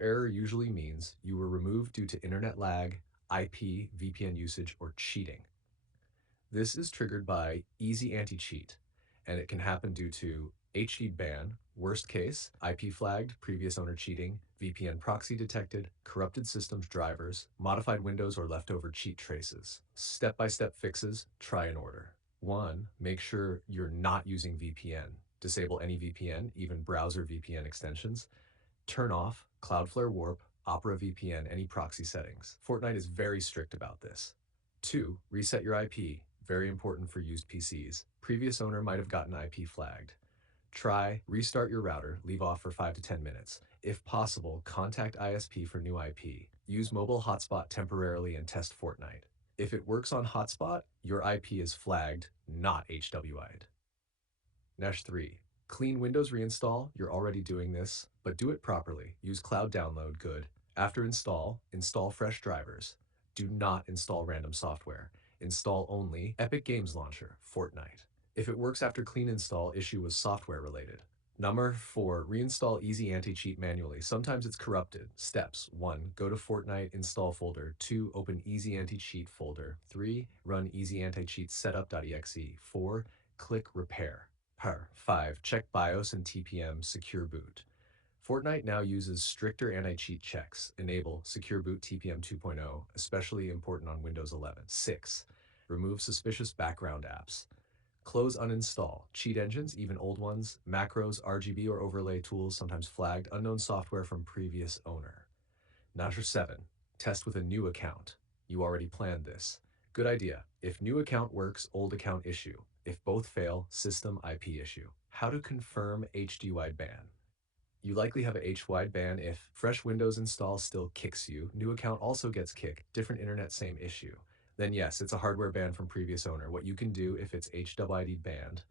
error usually means you were removed due to internet lag, IP, VPN usage, or cheating. This is triggered by easyanticheat, and it can happen due to hwidban, worst case, IP flagged, previous owner cheating, VPN proxy detected, corrupted systems drivers, modified Windows or leftover cheat traces. Step-by-step fixes, try in order. 1. Make sure you're not using VPN. Disable any VPN, even browser VPN extensions. Turn off Cloudflare Warp, Opera VPN, any proxy settings. Fortnite is very strict about this. 2. Reset your IP. Very important for used PCs. Previous owner might have gotten IP flagged. Try, restart your router, leave off for 5 to 10 minutes. If possible, contact ISP for new IP. Use mobile hotspot temporarily and test Fortnite. If it works on hotspot, your IP is flagged, not HWI'd. Nash 3. Clean Windows reinstall. You're already doing this, but do it properly. Use cloud download, good. After install fresh drivers. Do not install random software. Install only Epic Games Launcher, Fortnite. If it works after clean install, issue was software related. Number 4, reinstall easyanticheat manually. Sometimes it's corrupted. Steps: 1. Go to Fortnite install folder. 2. Open easyanticheat folder. 3. Run easyanticheat setup.exe. 4. Click repair. 5. Check BIOS and TPM secure boot. Fortnite now uses stricter anti-cheat checks. Enable Secure Boot TPM 2.0, especially important on Windows 11. 6. Remove suspicious background apps. Close uninstall. Cheat engines, even old ones, macros, RGB or overlay tools, sometimes flagged, unknown software from previous owner. Notcher 7. Test with a new account. You already planned this. Good idea. If new account works, old account issue. If both fail, system IP issue. How to confirm hwidban. You likely have a hwidban if fresh Windows install still kicks you, new account also gets kicked, different internet, same issue. Then yes, it's a hardware ban from previous owner. What you can do if it's HWID banned,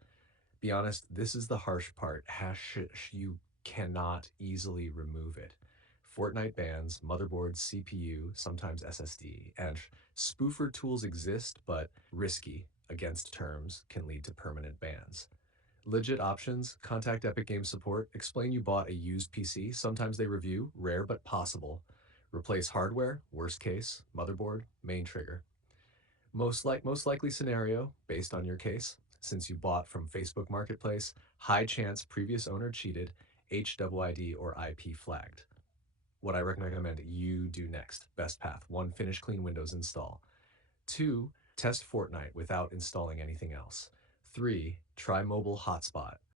be honest, this is the harsh part. You cannot easily remove it. Fortnite bans motherboard, CPU, sometimes SSD, and spoofer tools exist, but risky against terms can lead to permanent bans. Legit options, contact Epic Games support, explain you bought a used PC, sometimes they review, rare but possible. Replace hardware, worst case, motherboard, main trigger. Most likely scenario, based on your case, since you bought from Facebook Marketplace, high chance previous owner cheated, HWID or IP flagged. What I recommend you do next, best path: 1. Finish clean Windows install. 2. Test Fortnite without installing anything else. 3. Try mobile hotspot.